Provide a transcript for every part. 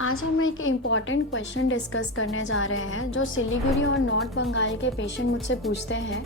आज हम एक इम्पॉर्टेंट क्वेश्चन डिस्कस करने जा रहे हैं जो सिलीगुड़ी और नॉर्थ बंगाल के पेशेंट मुझसे पूछते हैं।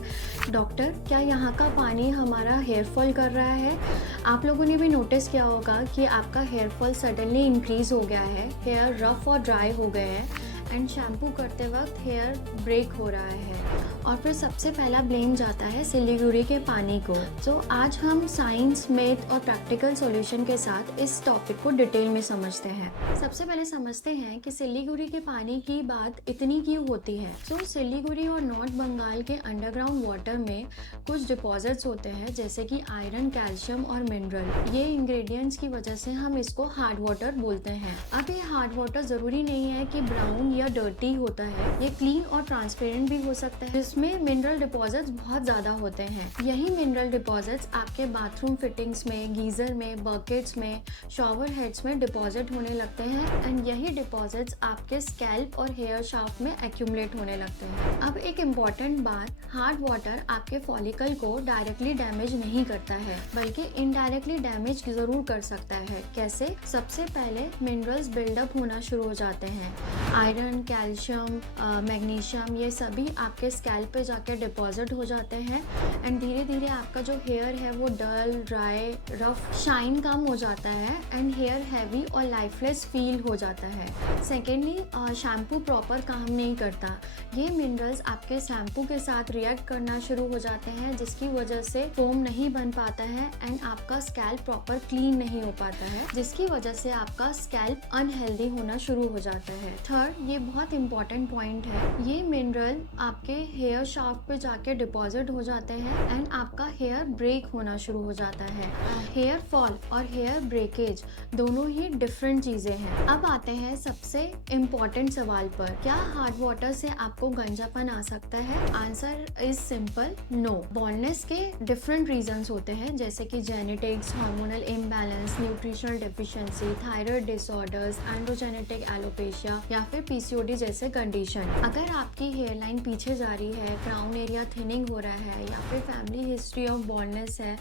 डॉक्टर, क्या यहाँ का पानी हमारा हेयर फॉल कर रहा है? आप लोगों ने भी नोटिस किया होगा कि आपका हेयर फॉल सडनली इंक्रीज हो गया है, हेयर रफ और ड्राई हो गए हैं एंड शैम्पू करते वक्त हेयर ब्रेक हो रहा है और फिर सबसे पहला ब्लेम जाता है सिलीगुड़ी के पानी को। तो आज हम साइंस, मैथ और प्रैक्टिकल सॉल्यूशन के साथ इस टॉपिक को डिटेल में समझते हैं। सबसे पहले समझते हैं कि सिलीगुड़ी के पानी की बात इतनी क्यों होती है। तो सिलीगुड़ी और नॉर्थ बंगाल के अंडरग्राउंड वाटर में कुछ डिपॉजिट्स होते हैं जैसे कि आयरन, कैल्शियम और मिनरल। ये इंग्रेडिएंट्स की वजह से हम इसको हार्ड वाटर बोलते हैं। अब ये हार्ड वाटर जरूरी नहीं है कि ब्राउन या डर्टी होता है, ये क्लीन और ट्रांसपेरेंट भी हो सकता है जिसमें मिनरल डिपॉजिट्स बहुत ज्यादा होते हैं। यही मिनरल डिपॉजिट्स आपके बाथरूम फिटिंग्स में, गीजर में, बकेट्स में, शॉवर हेड्स में डिपॉजिट होने लगते हैं एंड यही डिपॉजिट्स आपके स्कैल्प और हेयर शाफ्ट में एक्यूमुलेट होने लगते हैं। अब एक इम्पॉर्टेंट बात, हार्ड वाटर आपके फॉलिकल को डायरेक्टली डैमेज नहीं करता है बल्कि इनडायरेक्टली डैमेज जरूर कर सकता है। कैसे? सबसे पहले मिनरल्स बिल्डअप होना शुरू हो जाते हैं। आयरन, कैल्शियम, मैग्नीशियम, ये सभी आपके स्कैल्प पे जाके डिपॉजिट हो जाते हैं एंड धीरे धीरे आपका जो हेयर है वो डल, ड्राई, रफ, शाइन कम हो जाता है एंड हेयर हैवी और लाइफलेस फील हो जाता है। सेकेंडली, शैम्पू प्रॉपर काम नहीं करता। ये मिनरल्स आपके शैम्पू के साथ रिएक्ट करना शुरू हो जाते हैं जिसकी वजह से फोम नहीं बन पाता है एंड आपका स्कैल्प प्रॉपर क्लीन नहीं हो पाता है जिसकी वजह से आपका स्कैल्प अनहेल्दी होना शुरू हो जाता है। थर्ड, ये बहुत इंपॉर्टेंट पॉइंट है, ये मिनरल आपके हेयर शाफ्ट पे जाके डिपॉजिट हो जाते हैं एंड आपका हेयर ब्रेक होना शुरू हो जाता है। हेयर फॉल और हेयर ब्रेकेज दोनों ही डिफरेंट चीजें हैं। अब आते हैं सबसे इम्पोर्टेंट सवाल पर, क्या हार्ड वाटर से आपको गंजापन आ सकता है? Answer is simple, no. Baldness के डिफरेंट रीजंस होते हैं जैसे कि genetics, hormonal imbalance, nutritional deficiency, thyroid disorders, androgenetic alopecia या फिर पीसीओडी जैसे कंडीशन। अगर आपकी हेयरलाइन पीछे जा रही है, क्राउन एरिया थिनिंग हो रहा है या फिर फैमिली हिस्ट्री ऑफ बॉल्डनेस है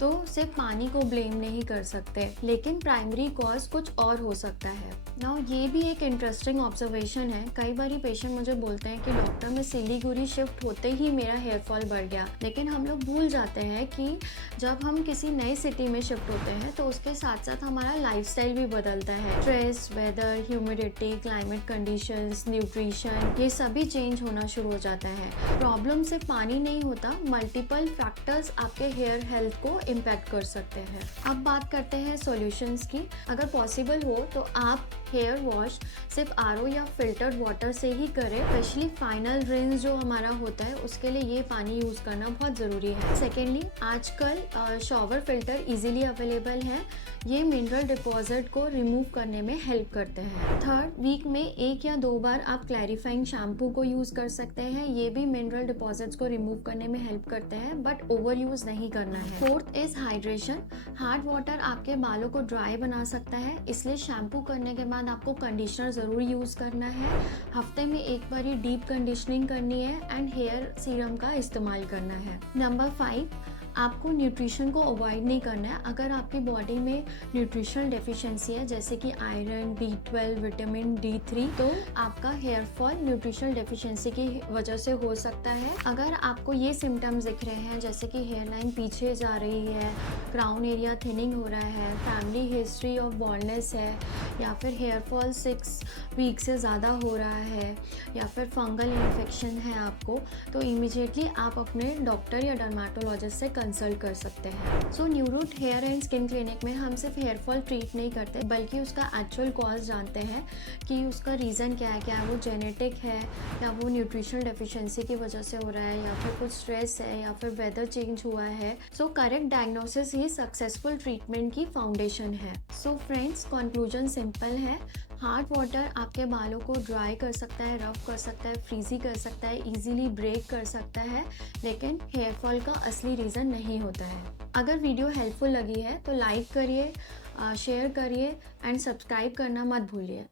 तो सिर्फ पानी को ब्लेम नहीं कर सकते, लेकिन प्राइमरी कॉज कुछ और हो सकता है। नाउ ये भी एक इंटरेस्टिंग ऑब्जर्वेशन है। कई बार पेशेंट मुझे बोलते हैं कि डॉक्टर, मैं सिलीगुड़ी शिफ्ट होते ही मेरा हेयर फॉल बढ़ गया, लेकिन हम लोग भूल जाते हैं कि जब हम किसी नई सिटी में शिफ्ट होते हैं तो उसके साथ साथ हमारा लाइफस्टाइल भी बदलता है। Stress, weather, humidity, climate conditions, nutrition, ये सभी चेंज होना शुरू हो जाता है। प्रॉब्लम सिर्फ पानी नहीं होता, मल्टीपल फैक्टर्स आपके हेयर हेल्थ को इम्पैक्ट कर सकते हैं। अब बात करते हैं सॉल्यूशंस की। अगर पॉसिबल हो तो आप हेयर वॉश सिर्फ आरओ या फिल्टर्ड वाटर से ही करें। स्पेशली फाइनल रिंस जो हमारा होता है उसके लिए ये पानी यूज करना बहुत जरूरी है। सेकेंडली, आजकल शॉवर फिल्टर इजीली अवेलेबल है, ये मिनरल डिपॉजिट को रिमूव करने में हेल्प करते हैं। थर्ड, वीक में 1 या 2 बार आप क्लैरिफाइंग शैम्पू को यूज कर सकते हैं, ये भी मिनरल डिपॉजिट्स को रिमूव करने में हेल्प करते हैं बट ओवर यूज नहीं करना है। Fourth is hydration. Hard water आपके बालों को ड्राई बना सकता है, इसलिए शैम्पू करने के बाद आपको कंडीशनर जरूर यूज करना है। हफ्ते में 1 बार ही डीप कंडीशनिंग करनी है एंड हेयर सीरम का इस्तेमाल करना है। नंबर 5, आपको न्यूट्रिशन को अवॉइड नहीं करना है। अगर आपकी बॉडी में न्यूट्रिशनल डेफिशिएंसी है जैसे कि आयरन, B12, विटामिन D3, तो आपका हेयर फॉल न्यूट्रिशनल डेफिशिएंसी की वजह से हो सकता है। अगर आपको ये सिम्टम्स दिख रहे हैं जैसे कि हेयर लाइन पीछे जा रही है, क्राउन एरिया थिनिंग हो रहा है, फैमिली हिस्ट्री ऑफ बॉल्डनेस है या फिर हेयर फॉल 6 वीक से ज़्यादा हो रहा है या फिर फंगल इन्फेक्शन है आपको, तो इमीडिएटली आप अपने डॉक्टर या डर्मेटोलॉजिस्ट से कंसल्ट कर सकते हैं। सो न्यूरूट हेयर एंड स्किन क्लिनिक में हम सिर्फ हेयर फॉल ट्रीट नहीं करते बल्कि उसका एक्चुअल कॉज जानते हैं कि उसका रीज़न क्या है। क्या वो जेनेटिक है या वो न्यूट्रिशनल डेफिशिएंसी की वजह से हो रहा है या फिर कुछ स्ट्रेस है या फिर वेदर चेंज हुआ है। सो करेक्ट डायग्नोसिस ही सक्सेसफुल ट्रीटमेंट की फाउंडेशन है। सो फ्रेंड्स, कंक्लूजन सिंपल है, हार्ड वाटर आपके बालों को ड्राई कर सकता है, रफ कर सकता है, फ्रीजी कर सकता है, इजीली ब्रेक कर सकता है, लेकिन हेयर फॉल का असली रीज़न नहीं होता है। अगर वीडियो हेल्पफुल लगी है तो लाइक करिए, शेयर करिए एंड सब्सक्राइब करना मत भूलिए।